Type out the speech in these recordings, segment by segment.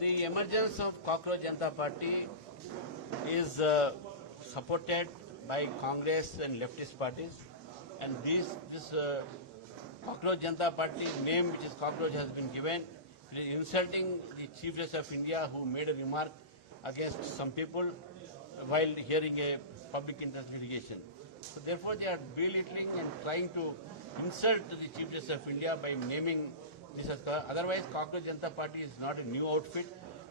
The emergence of Cockroach Janata Party is supported by Congress and leftist parties, and this Cockroach Janata Party name, which is Cockroach, has been given. It is insulting the Chief Justice of India, who made a remark against some people while hearing a public interest litigation. So therefore, they are belittling and trying to insult the Chief Justice of India by naming this as otherwise. Cockroach Janata Party is not a new outfit.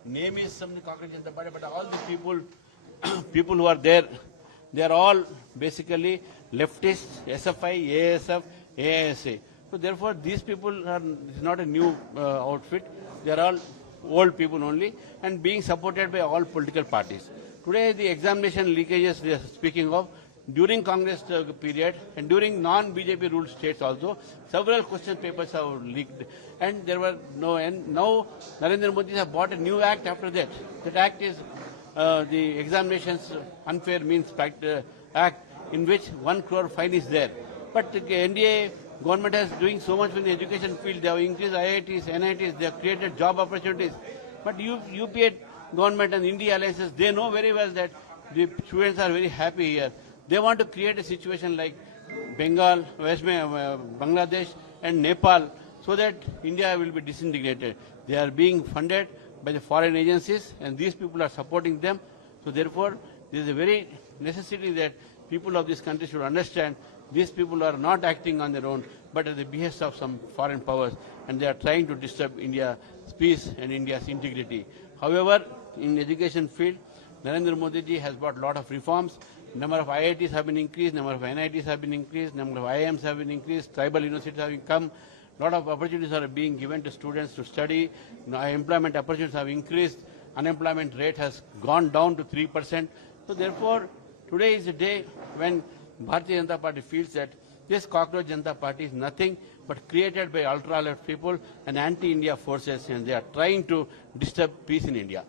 Name is some Cockroach Janata Party, but all the people who are there, they are all basically leftists, SFI, ASF, AISA. So therefore, these people are not a new outfit. They are all old people only, and being supported by all political parties. Today, the examination leakages we are speaking of, during Congress period and during non-BJP ruled states also, several question papers have leaked, and there were no. And now Narendra Modi has brought a new act after that. That act is the Examinations Unfair Means Act, in which 1 crore fine is there. But the NDA government is doing so much in the education field. They have increased IITs, NITs. They have created job opportunities. But UPA government and India alliances, they know very well that the students are very happy here. They want to create a situation like Bengal, Bangladesh and Nepal, so that India will be disintegrated. They are being funded by the foreign agencies, and these people are supporting them. So therefore, there is a very necessity that people of this country should understand these people are not acting on their own, but at the behest of some foreign powers, and they are trying to disturb India's peace and India's integrity. However, in education field, Narendra Modi ji has brought a lot of reforms. Number of IITs have been increased, number of NITs have been increased, number of IIMs have been increased, tribal universities have come. A lot of opportunities are being given to students to study. Employment opportunities have increased. Unemployment rate has gone down to 3%. So therefore, today is a day when Bharatiya Janata Party feels that this Cockroach Janata Party is nothing but created by ultra-left people and anti-India forces, and they are trying to disturb peace in India.